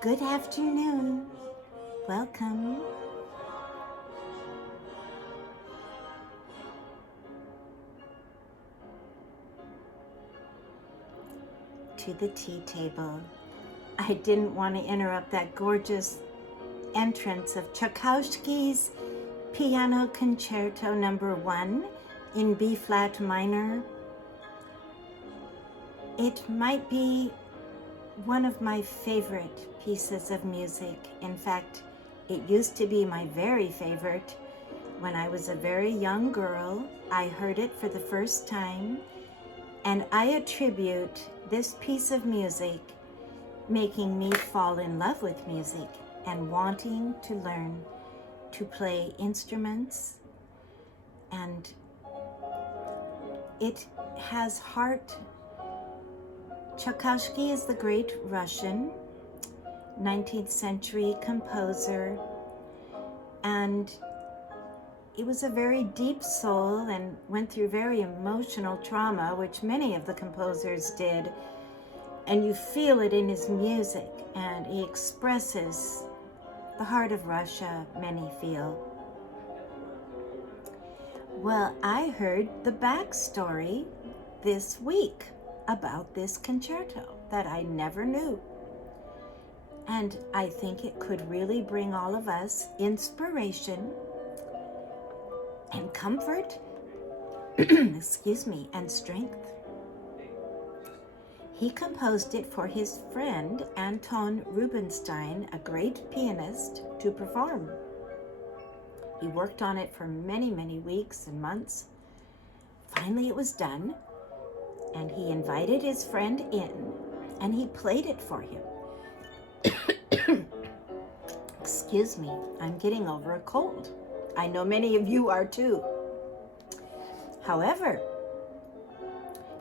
Good afternoon. Welcome to the tea table. I didn't want to interrupt that gorgeous entrance of Tchaikovsky's Piano Concerto Number 1 in B flat minor. It might be one of my favorite pieces of music. In fact, it used to be my very favorite. When I was a very young girl, I heard it for the first time, and I attribute this piece of music making me fall in love with music and wanting to learn to play instruments. And it has heart. Tchaikovsky is the great Russian 19th century composer, and he was a very deep soul and went through very emotional trauma, which many of the composers did, and you feel it in his music, and he expresses the heart of Russia, many feel. Well, I heard the backstory this week about this concerto that I never knew. And I think it could really bring all of us inspiration and comfort, excuse me, and strength. He composed it for his friend Anton Rubinstein, a great pianist, to perform. He worked on it for many, many weeks and months. Finally, it was done, and he invited his friend in, and he played it for him. Excuse me, I'm getting over a cold. I know many of you are too. However,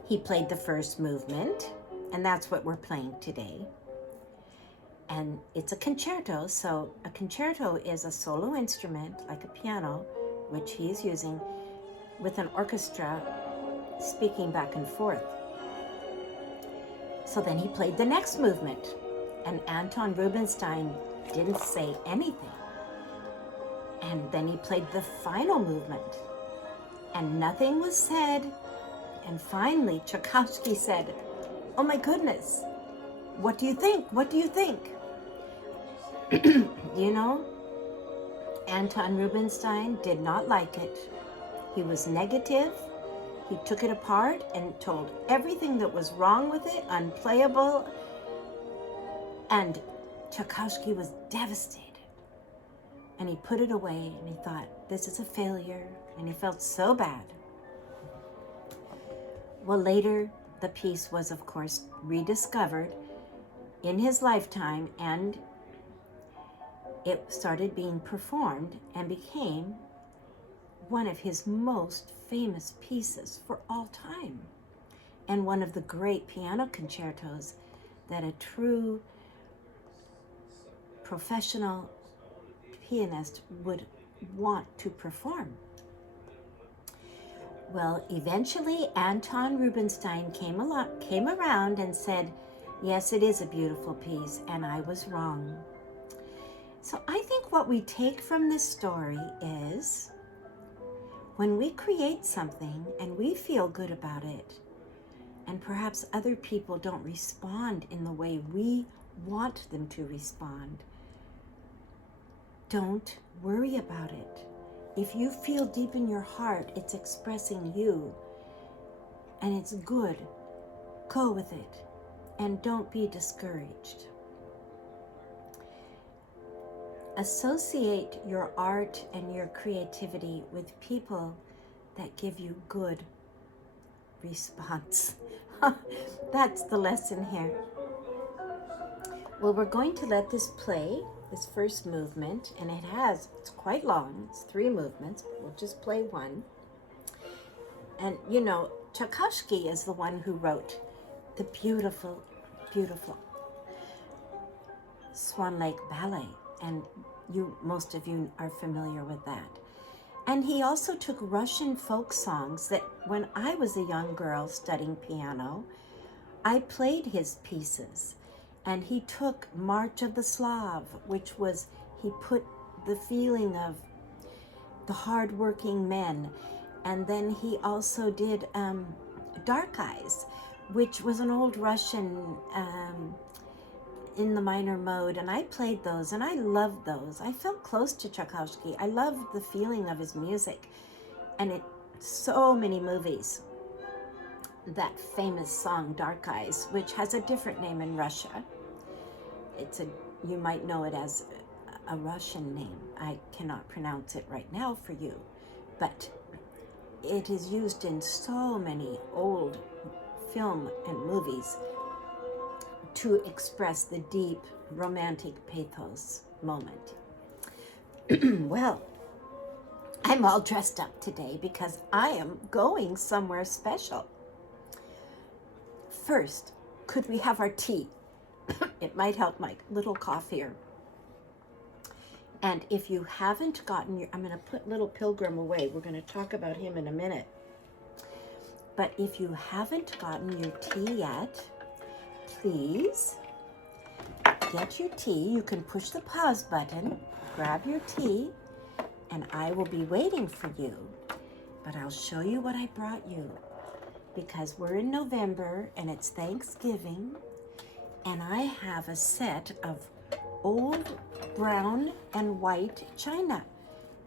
he played the first movement, and that's what we're playing today. And it's a concerto, so a concerto is a solo instrument, like a piano, which he is using, with an orchestra speaking back and forth. So then he played the next movement, and Anton Rubinstein didn't say anything. And then he played the final movement, and nothing was said. And finally, Tchaikovsky said, "Oh my goodness, what do you think? What do you think?" You know, Anton Rubinstein did not like it. He was negative. He took it apart and told everything that was wrong with it, unplayable. And Tchaikovsky was devastated. And he put it away, and he thought, this is a failure, and he felt so bad. Well, later, the piece was, of course, rediscovered in his lifetime, and it started being performed and became one of his most famous pieces for all time, and one of the great piano concertos that a true professional pianist would want to perform. Well, eventually Anton Rubinstein came around and said, yes, it is a beautiful piece, and I was wrong. So I think what we take from this story is, when we create something and we feel good about it, and perhaps other people don't respond in the way we want them to respond, don't worry about it. If you feel deep in your heart it's expressing you and it's good, go with it and don't be discouraged. Associate your art and your creativity with people that give you good response. That's the lesson here. Well, we're going to let this play, this first movement, and it's quite long. It's 3 movements. We'll just play one. And you know, Tchaikovsky is the one who wrote the beautiful, beautiful Swan Lake Ballet, and most of you are familiar with that. And he also took Russian folk songs that when I was a young girl studying piano, I played his pieces, and he took March of the Slav, which was, he put the feeling of the hardworking men. And then he also did Dark Eyes, which was an old Russian in the minor mode, and I played those, and I loved those. I felt close to Tchaikovsky. I loved the feeling of his music, and so many movies. That famous song Dark Eyes, which has a different name in Russia. You might know it as a Russian name. I cannot pronounce it right now for you, but it is used in so many old film and movies to express the deep romantic pathos moment. Well, I'm all dressed up today because I am going somewhere special. First, could we have our tea? It might help my little cough here. And if you haven't gotten your, I'm going to put little Pilgrim away. We're going to talk about him in a minute. But if you haven't gotten your tea yet, please get your tea. You can push the pause button, grab your tea, and I will be waiting for you. But I'll show you what I brought you, because we're in November and it's Thanksgiving, and I have a set of old brown and white china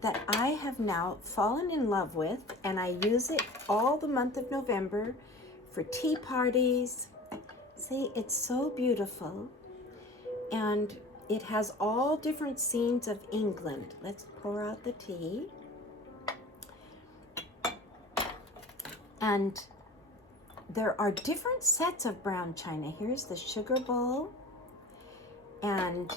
that I have now fallen in love with, and I use it all the month of November for tea parties. See, it's so beautiful, and it has all different scenes of England. Let's pour out the tea. And there are different sets of brown china. Here's the sugar bowl, and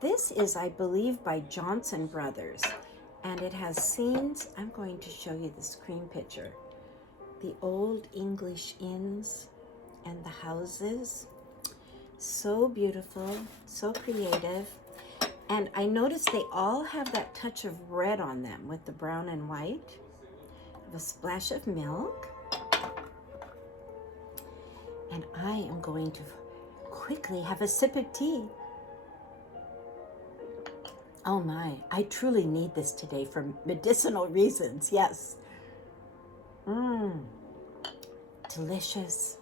this is, I believe, by Johnson Brothers, and it has scenes. I'm going to show you the screen picture. The old English inns and the houses. So beautiful, so creative. And I noticed they all have that touch of red on them with the brown and white. A splash of milk. And I am going to quickly have a sip of tea. Oh my, I truly need this today for medicinal reasons, yes. Delicious.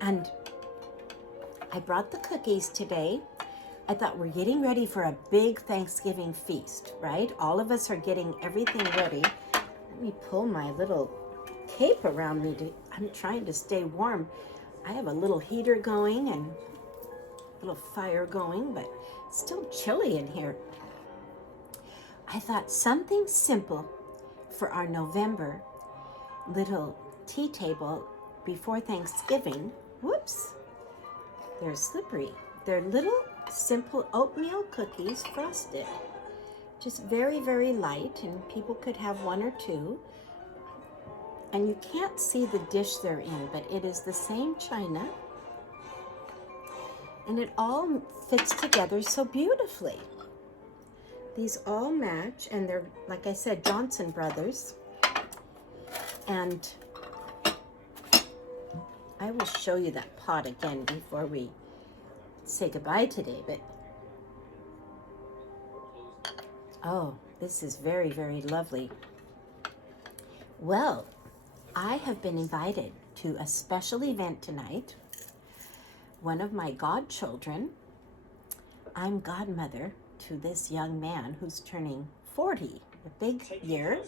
And I brought the cookies today. I thought we're getting ready for a big Thanksgiving feast, right? All of us are getting everything ready. Let me pull my little cape around me. I'm trying to stay warm. I have a little heater going and a little fire going, but it's still chilly in here. I thought something simple for our November little tea table before Thanksgiving. Whoops, they're slippery. They're little simple oatmeal cookies, frosted. Just very, very light, and people could have one or two. And you can't see the dish they're in, but it is the same china. And it all fits together so beautifully. These all match, and they're, like I said, Johnson Brothers. And I will show you that pot again before we say goodbye today, but oh, this is very, very lovely. Well, I have been invited to a special event tonight. One of my godchildren, I'm godmother to this young man who's turning 40, a big year,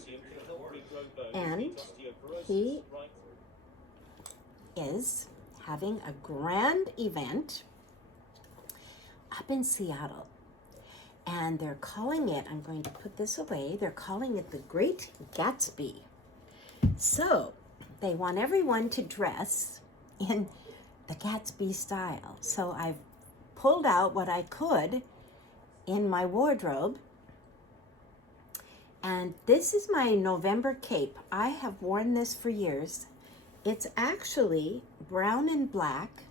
and he is having a grand event up in Seattle, and they're calling it, I'm going to put this away, they're calling it the Great Gatsby. So they want everyone to dress in the Gatsby style. So I've pulled out what I could in my wardrobe, and this is my November cape. I have worn this for years. It's actually brown and black,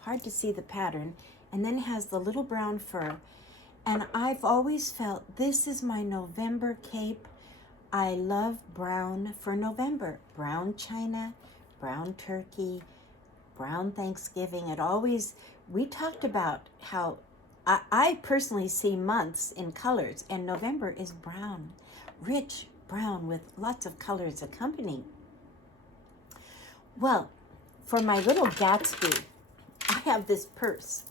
hard to see the pattern, and then has the little brown fur. And I've always felt this is my November cape. I love brown for November. Brown china, brown turkey, brown Thanksgiving. We talked about how I personally see months in colors, and November is brown, rich brown with lots of colors accompanying. Well, for my little Gatsby, I have this purse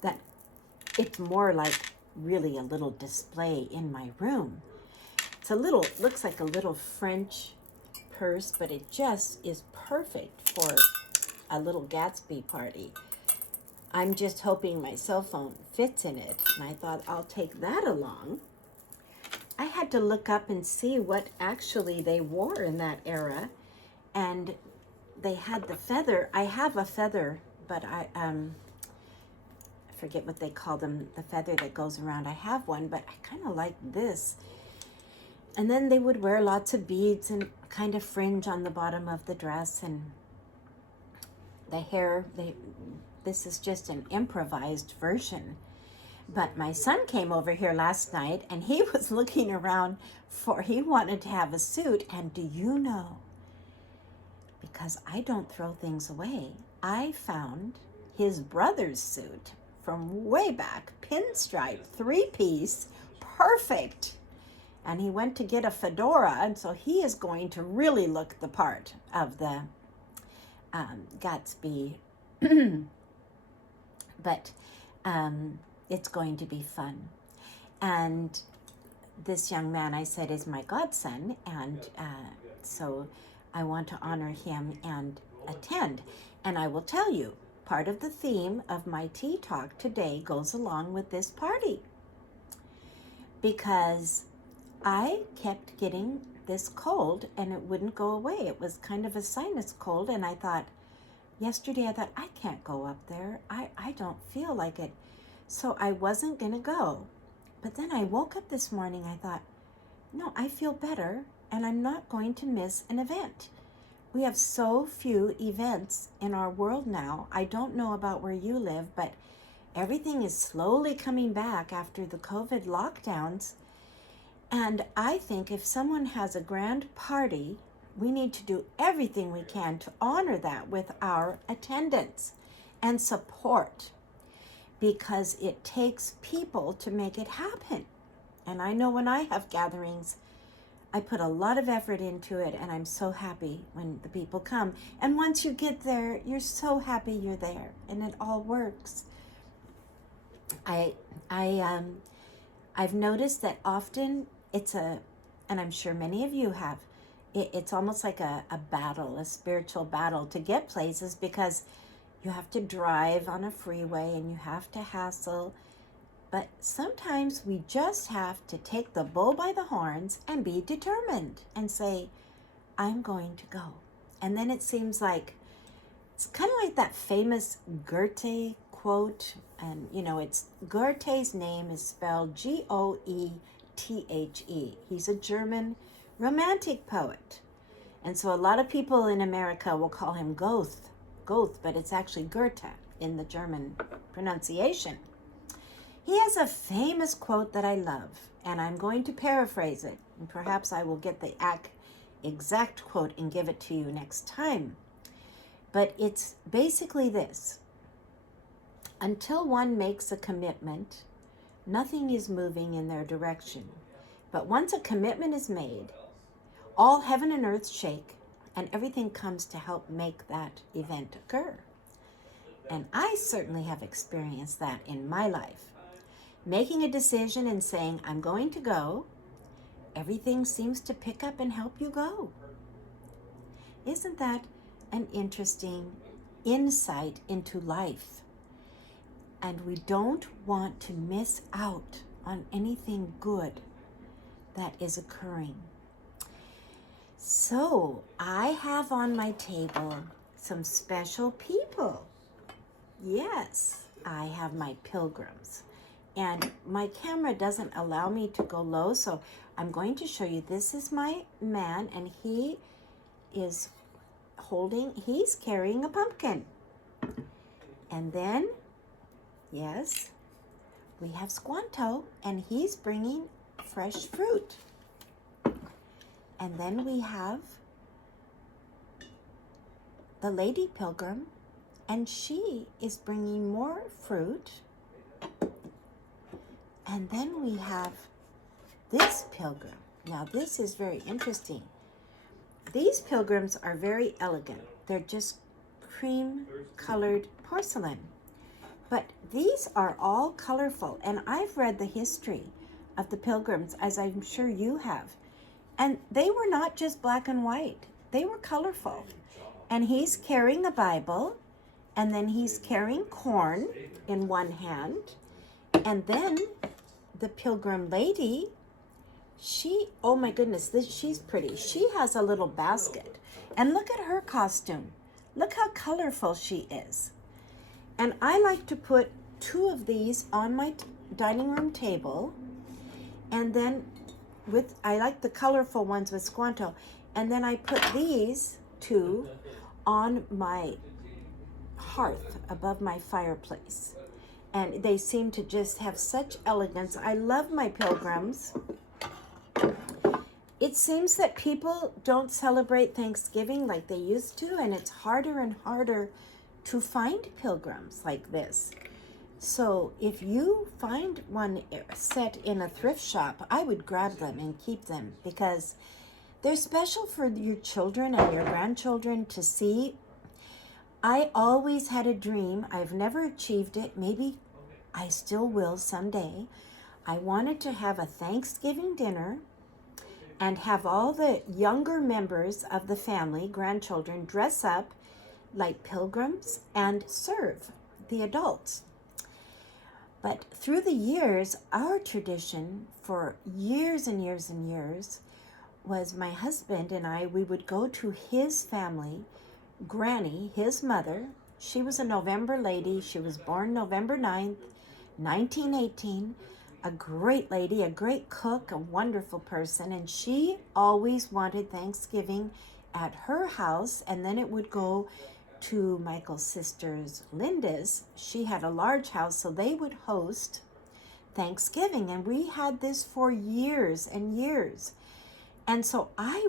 that it's more like really a little display in my room. Looks like a little French purse, but it just is perfect for a little Gatsby party. I'm just hoping my cell phone fits in it, and I thought I'll take that along. I had to look up and see what actually they wore in that era, and they had the feather. I have a feather, but I forget what they call them, the feather that goes around. I have one, but I kind of like this. And then they would wear lots of beads and kind of fringe on the bottom of the dress, and the hair, this is just an improvised version. But my son came over here last night, and he was looking around he wanted to have a suit. And do you know, because I don't throw things away, I found his brother's suit from way back, pinstripe, 3-piece, perfect. And he went to get a fedora, and so he is going to really look the part of the Gatsby. But it's going to be fun. And this young man, I said, is my godson, and so I want to honor him and attend. And I will tell you, part of the theme of my tea talk today goes along with this party, because I kept getting this cold and it wouldn't go away. It was kind of a sinus cold, and yesterday I thought, I can't go up there. I don't feel like it. So I wasn't going to go. But then I woke up this morning, I thought, no, I feel better, and I'm not going to miss an event. We have so few events in our world now. I don't know about where you live, but everything is slowly coming back after the COVID lockdowns. And I think if someone has a grand party, we need to do everything we can to honor that with our attendance and support, because it takes people to make it happen. And I know when I have gatherings, I put a lot of effort into it, and I'm so happy when the people come. And once you get there, you're so happy you're there, and it all works. I've noticed that often and I'm sure many of you have, it's almost like a battle, a spiritual battle to get places, because you have to drive on a freeway and you have to hassle. But sometimes we just have to take the bull by the horns and be determined and say, I'm going to go. And then it seems like, it's kind of like that famous Goethe quote. And, Goethe's name is spelled Goethe. He's a German romantic poet. And so a lot of people in America will call him Goethe, but it's actually Goethe in the German pronunciation. He has a famous quote that I love, and I'm going to paraphrase it, and perhaps I will get the exact quote and give it to you next time. But it's basically this: until one makes a commitment, nothing is moving in their direction. But once a commitment is made, all heaven and earth shake, and everything comes to help make that event occur. And I certainly have experienced that in my life. Making a decision and saying, I'm going to go, everything seems to pick up and help you go. Isn't that an interesting insight into life? And we don't want to miss out on anything good that is occurring. So I have on my table some special people. Yes, I have my pilgrims. And my camera doesn't allow me to go low, so I'm going to show you. This is my man, and he's carrying a pumpkin. And then, yes, we have Squanto, and he's bringing fresh fruit. And then we have the Lady Pilgrim, and she is bringing more fruit. And then we have this pilgrim. Now this is very interesting. These pilgrims are very elegant. They're just cream colored porcelain. But these are all colorful, and I've read the history of the pilgrims, as I'm sure you have. And they were not just black and white. They were colorful. And he's carrying a Bible, and then he's carrying corn in one hand. And then the pilgrim lady, oh my goodness, she's pretty. She has a little basket. And look at her costume. Look how colorful she is. And I like to put 2 of these on my dining room table. And then I like the colorful ones with Squanto. And then I put these 2 on my hearth above my fireplace. And they seem to just have such elegance. I love my pilgrims. It seems that people don't celebrate Thanksgiving like they used to, and it's harder and harder to find pilgrims like this. So if you find one set in a thrift shop, I would grab them and keep them, because they're special for your children and your grandchildren to see. I always had a dream. I've never achieved it. Maybe I still will someday. I wanted to have a Thanksgiving dinner and have all the younger members of the family, grandchildren, dress up like pilgrims and serve the adults. But through the years, our tradition for years and years and years was my husband and I, we would go to his family, Granny, his mother. She was a November lady. She was born November 9th, 1918. A great lady, a great cook, a wonderful person. And she always wanted Thanksgiving at her house, and then it would go to Michael's sister's, Linda's. She had a large house, so they would host Thanksgiving. And we had this for years and years. And so I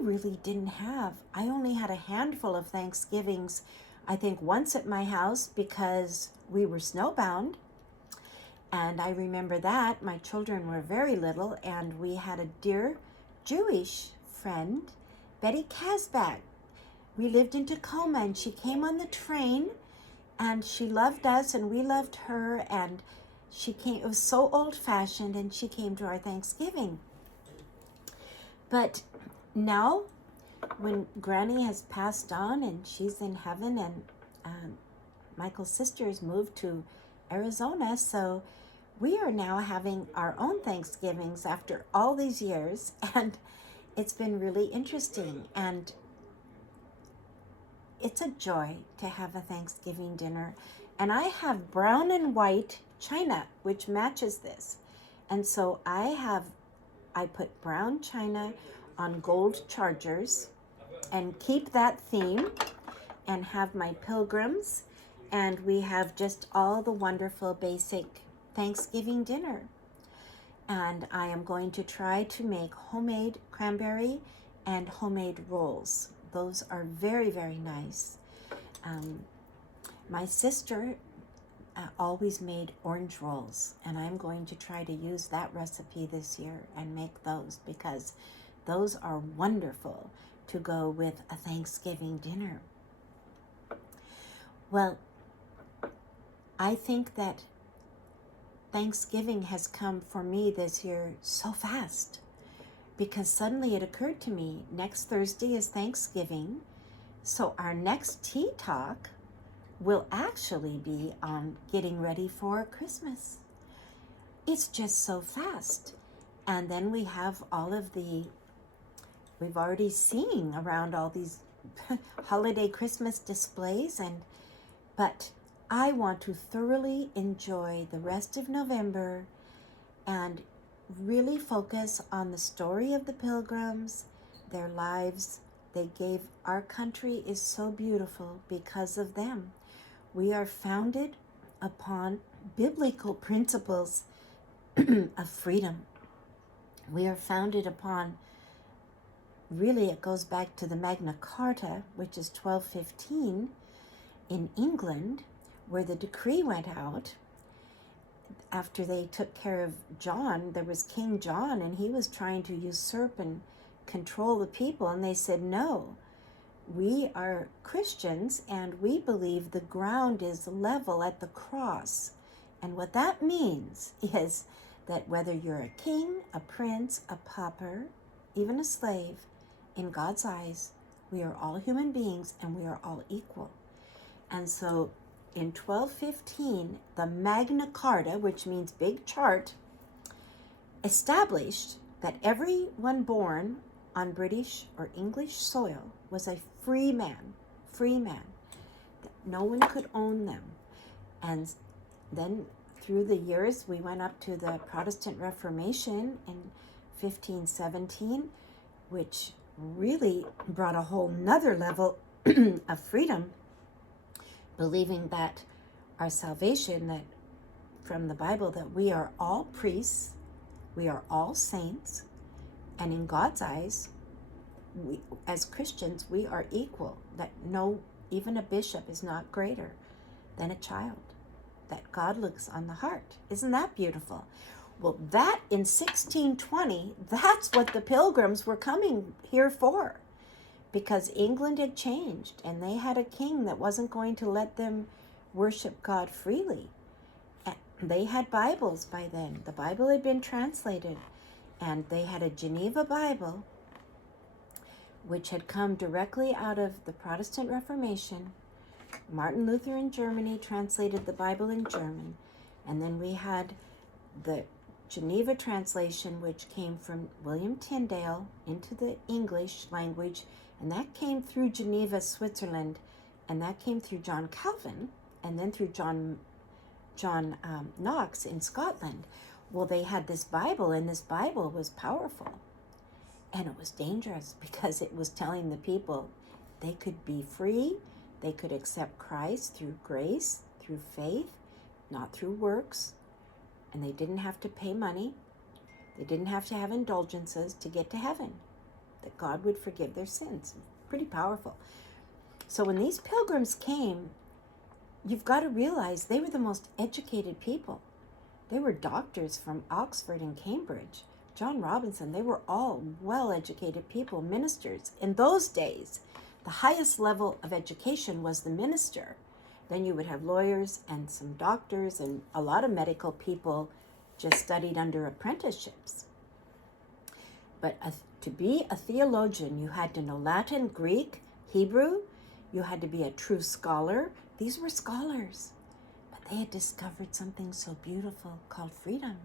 only had a handful of Thanksgivings, I think once at my house, because we were snowbound. And I remember that my children were very little, and we had a dear Jewish friend, Betty Kasbach. We lived in Tacoma, and she came on the train, and she loved us, and we loved her, and she came. It was so old-fashioned, and she came to our Thanksgiving. But now, when Granny has passed on and she's in heaven, and Michael's sisters moved to Arizona, so we are now having our own Thanksgivings after all these years, and it's been really interesting. And it's a joy to have a Thanksgiving dinner. And I have brown and white china, which matches this. And so I put brown china on gold chargers and keep that theme, and have my pilgrims, and we have just all the wonderful basic Thanksgiving dinner. And I am going to try to make homemade cranberry and homemade rolls. Those are very, very nice. My sister always made orange rolls, and I'm going to try to use that recipe this year and make those, because those are wonderful to go with a Thanksgiving dinner. Well, I think that Thanksgiving has come for me this year so fast, because suddenly it occurred to me, next Thursday is Thanksgiving, so our next tea talk will actually be on getting ready for Christmas. It's just so fast. And then we have we've already seen around all these holiday Christmas displays, but I want to thoroughly enjoy the rest of November and really focus on the story of the Pilgrims, their lives. Our country is so beautiful because of them. We are founded upon biblical principles of freedom. We are founded upon really it goes back to the Magna Carta, which is 1215 in England, where the decree went out after they took care of John. There was King John, and he was trying to usurp and control the people, and they said, no, we are Christians and we believe the ground is level at the cross. And what that means is that whether you're a king, a prince, a pauper, even a slave, in God's eyes, we are all human beings and we are all equal. And so in 1215, the Magna Carta, which means big chart, established that everyone born on British or English soil was a free man, that no one could own them. And then through the years, we went up to the Protestant Reformation in 1517, which really brought a whole nother level of freedom, believing that our salvation, that from the Bible, that we are all priests, we are all saints, and in God's eyes, we, as Christians, we are equal, that no, even a bishop is not greater than a child, that God looks on the heart. Isn't that beautiful? Well, that in 1620, that's what the Pilgrims were coming here for, because England had changed and they had a king that wasn't going to let them worship God freely. They had Bibles by then. The Bible had been translated, and they had a Geneva Bible, which had come directly out of the Protestant Reformation. Martin Luther in Germany translated the Bible in German, and then we had the Geneva translation, which came from William Tyndale into the English language, and that came through Geneva, Switzerland, and that came through John Calvin, and then through John Knox in Scotland. Well, they had this Bible, and this Bible was powerful, and it was dangerous because it was telling the people they could be free, they could accept Christ through grace, through faith, not through works, and they didn't have to pay money. They didn't have to have indulgences to get to heaven, that God would forgive their sins. Pretty powerful. So when these Pilgrims came, you've got to realize they were the most educated people. They were doctors from Oxford and Cambridge. John Robinson, they were all well-educated people, ministers. In those days, the highest level of education was the minister. Then you would have lawyers and some doctors, and a lot of medical people just studied under apprenticeships. But to be a theologian, you had to know Latin, Greek, Hebrew. You had to be a true scholar. These were scholars, but they had discovered something so beautiful called freedom.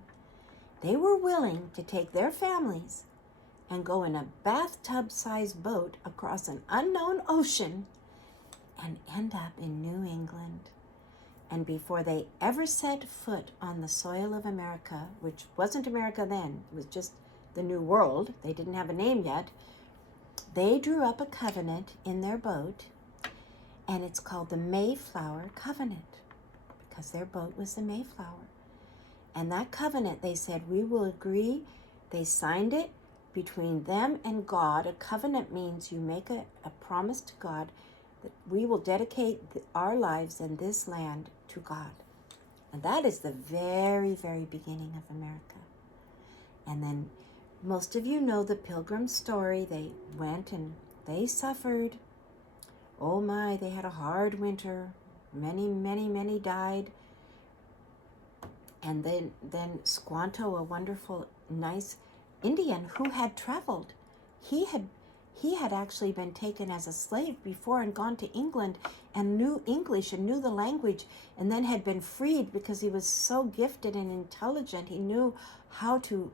They were willing to take their families and go in a bathtub-sized boat across an unknown ocean and end up in New England. And before they ever set foot on the soil of America, which wasn't America then, it was just the New World, they didn't have a name yet, they drew up a covenant in their boat, and it's called the Mayflower Covenant, because their boat was the Mayflower. And that covenant, they said, we will agree. They signed it between them and God. A covenant means you make a promise to God that we will dedicate our lives in this land to God. And that is the very, very beginning of America. And then most of you know the Pilgrim story. They went and they suffered. Oh my, they had a hard winter. Many, many, many died. And then Squanto, a wonderful, nice Indian who had traveled, he had actually been taken as a slave before and gone to England and knew English and knew the language, and then had been freed because he was so gifted and intelligent. He knew how to,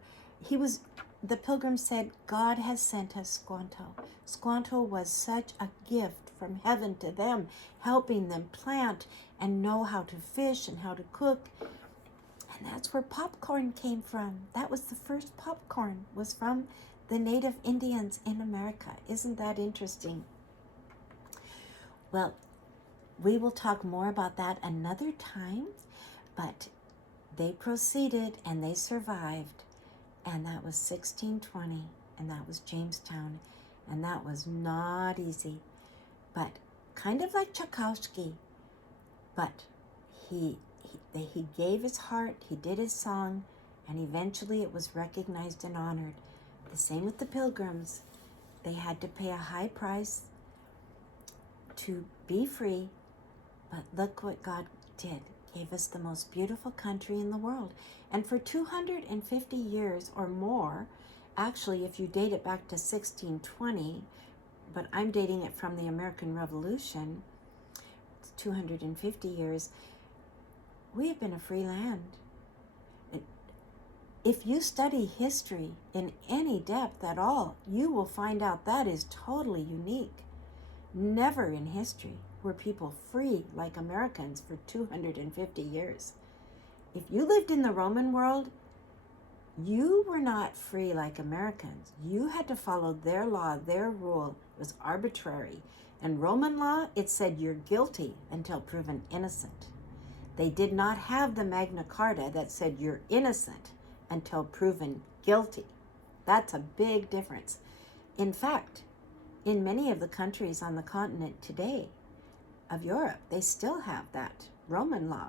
the Pilgrims said, God has sent us Squanto. Squanto was such a gift from heaven to them, helping them plant and know how to fish and how to cook. And that's where popcorn came from. That was the first popcorn, was from the native Indians in America. Isn't that interesting? Well, we will talk more about that another time, but they proceeded and they survived, and that was 1620, and that was Jamestown. And that was not easy. But kind of like Tchaikovsky, but he gave his heart, he did his song, and eventually it was recognized and honored. The same with the Pilgrims. They had to pay a high price to be free, but look what God did. Gave us the most beautiful country in the world. And for 250 years or more, actually, if you date it back to 1620, but I'm dating it from the American Revolution, it's 250 years, we have been a free land. If you study history in any depth at all, you will find out that is totally unique. Never in history were people free like Americans for 250 years. If you lived in the Roman world, you were not free like Americans. You had to follow their law, their rule. It was arbitrary. And Roman law, it said you're guilty until proven innocent. They did not have the Magna Carta that said you're innocent until proven guilty. That's a big difference. In fact, in many of the countries on the continent today of Europe, they still have that Roman law.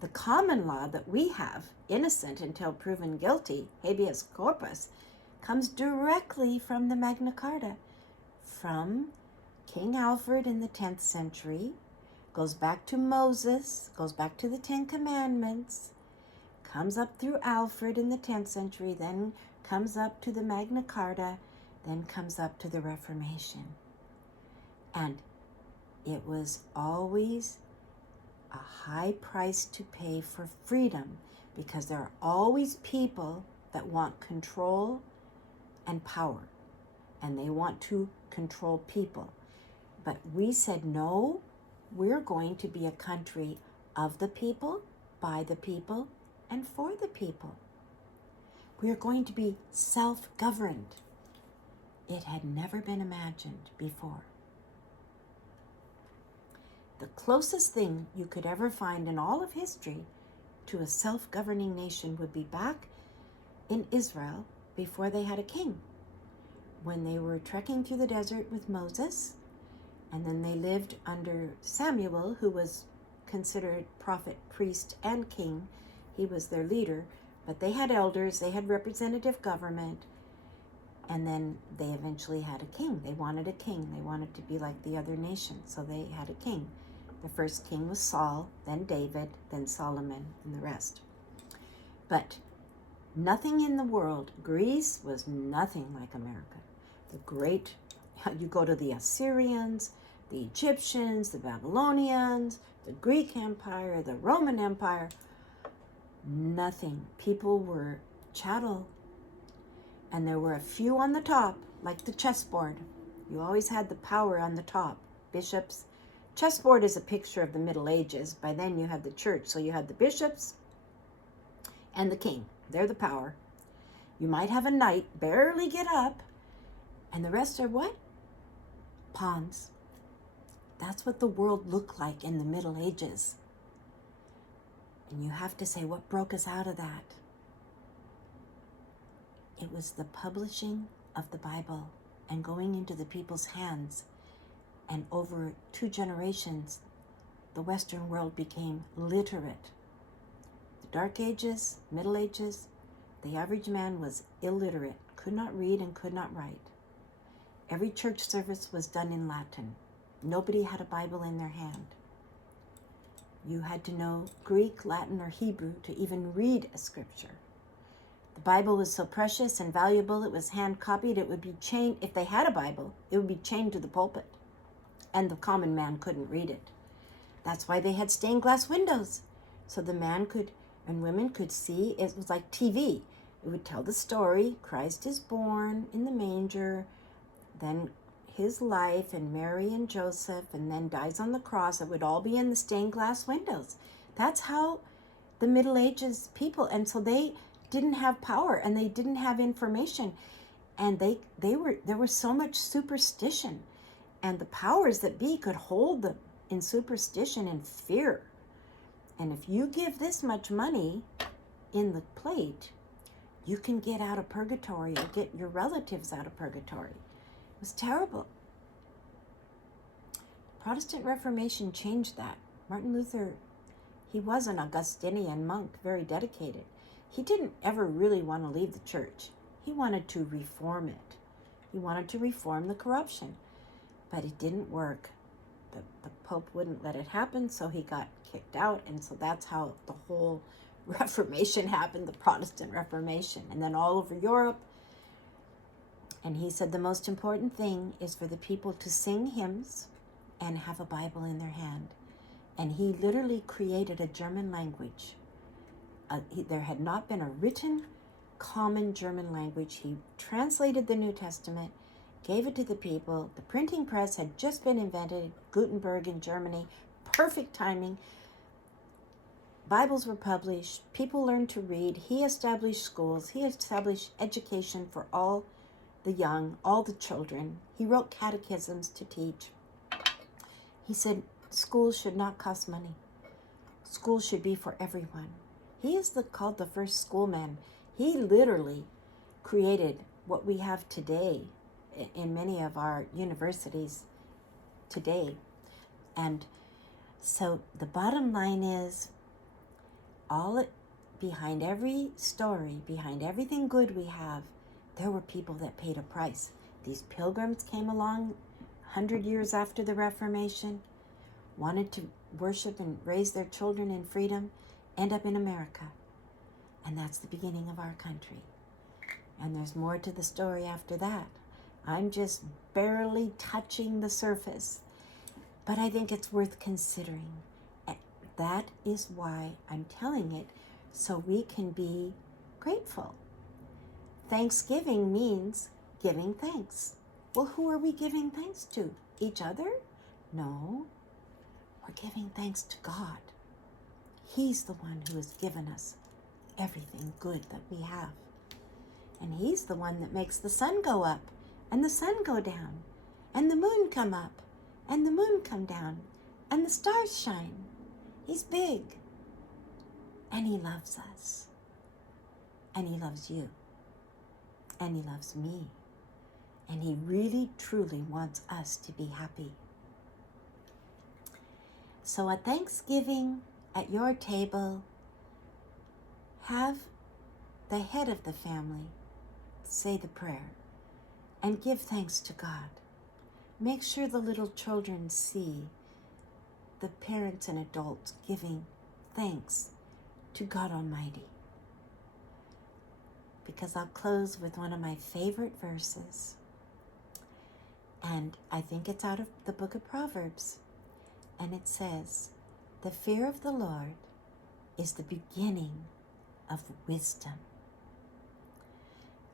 The common law that we have, innocent until proven guilty, habeas corpus, comes directly from the Magna Carta, from King Alfred in the 10th century, goes back to Moses, goes back to the Ten Commandments, comes up through Alfred in the 10th century, then comes up to the Magna Carta, then comes up to the Reformation. And it was always a high price to pay for freedom, because there are always people that want control and power, and they want to control people. But we said, no, we're going to be a country of the people, by the people, and for the people. We are going to be self-governed. It had never been imagined before. The closest thing you could ever find in all of history to a self-governing nation would be back in Israel before they had a king. When they were trekking through the desert with Moses, and then they lived under Samuel, who was considered prophet, priest, and king. He was their leader, but they had elders, they had representative government, and then they eventually had a king. They wanted a king. They wanted to be like the other nations, so they had a king. The first king was Saul, then David, then Solomon, and the rest. But nothing in the world, Greece was nothing like America. The great, you go to the Assyrians, the Egyptians, the Babylonians, the Greek Empire, the Roman Empire, nothing. People were chattel. And there were a few on the top, like the chessboard. You always had the power on the top. Bishops. Chessboard is a picture of the Middle Ages. By then you had the church. So you had the bishops and the king. They're the power. You might have a knight barely get up. And the rest are what? Pawns. That's what the world looked like in the Middle Ages. And you have to say, what broke us out of that? It was the publishing of the Bible and going into the people's hands. And over 2 generations, the Western world became literate. The Dark Ages, Middle Ages, the average man was illiterate, could not read and could not write. Every church service was done in Latin. Nobody had a Bible in their hand. You had to know Greek, Latin, or Hebrew to even read a scripture. The Bible was so precious and valuable, it was hand-copied. It would be chained, if they had a Bible, it would be chained to the pulpit. And the common man couldn't read it. That's why they had stained glass windows. So the man could, and women could see. It was like TV. It would tell the story. Christ is born in the manger, then his life, and Mary and Joseph, and then dies on the cross. It would all be in the stained glass windows. That's how the Middle Ages people, and so they didn't have power and they didn't have information, and there was so much superstition, and the powers that be could hold them in superstition and fear. And if you give this much money in the plate, you can get out of purgatory or get your relatives out of purgatory. was terrible. Protestant Reformation changed that. Martin Luther, he was an Augustinian monk, very dedicated. He didn't ever really want to leave the church. He wanted to reform it. He wanted to reform the corruption, but it didn't work. The Pope wouldn't let it happen, so he got kicked out, and so that's how the whole Reformation happened, the Protestant Reformation, and then all over Europe. And he said the most important thing is for the people to sing hymns and have a Bible in their hand. And he literally created a German language. There had not been a written, common German language. He translated the New Testament, gave it to the people. The printing press had just been invented, Gutenberg in Germany, perfect timing. Bibles were published, people learned to read. He established schools, he established education for all the young, all the children. He wrote catechisms to teach. He said schools should not cost money. Schools should be for everyone. He is called the first schoolman. He literally created what we have today in many of our universities today. And so the bottom line is, behind every story, behind everything good we have, there were people that paid a price. These pilgrims came along 100 years after the Reformation, wanted to worship and raise their children in freedom, end up in America. And that's the beginning of our country. And there's more to the story after that. I'm just barely touching the surface, but I think it's worth considering. That is why I'm telling it, so we can be grateful. Thanksgiving means giving thanks. Well, who are we giving thanks to? Each other? No, we're giving thanks to God. He's the one who has given us everything good that we have. And he's the one that makes the sun go up and the sun go down and the moon come up and the moon come down and the stars shine. He's big, and he loves us, and he loves you, and he loves me, and he really, truly wants us to be happy. So at Thanksgiving, at your table, have the head of the family say the prayer and give thanks to God. Make sure the little children see the parents and adults giving thanks to God Almighty. Because I'll close with one of my favorite verses. And I think it's out of the book of Proverbs. And it says, "The fear of the Lord is the beginning of wisdom."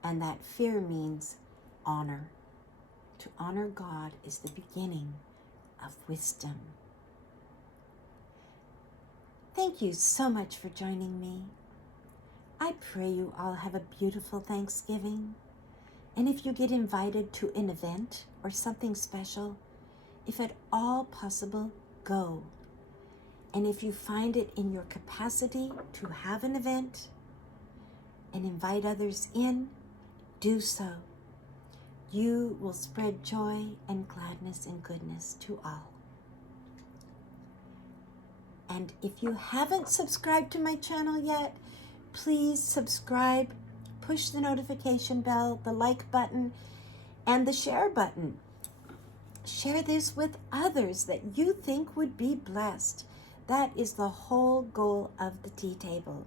And that fear means honor. To honor God is the beginning of wisdom. Thank you so much for joining me. I pray you all have a beautiful Thanksgiving. And if you get invited to an event or something special, if at all possible, go. And if you find it in your capacity to have an event and invite others in, do so. You will spread joy and gladness and goodness to all. And if you haven't subscribed to my channel yet, please subscribe, push the notification bell, the like button, and the share button. Share this with others that you think would be blessed. That is the whole goal of the tea table,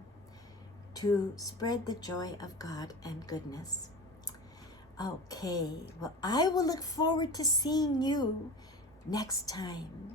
to spread the joy of God and goodness. Okay, well, I will look forward to seeing you next time.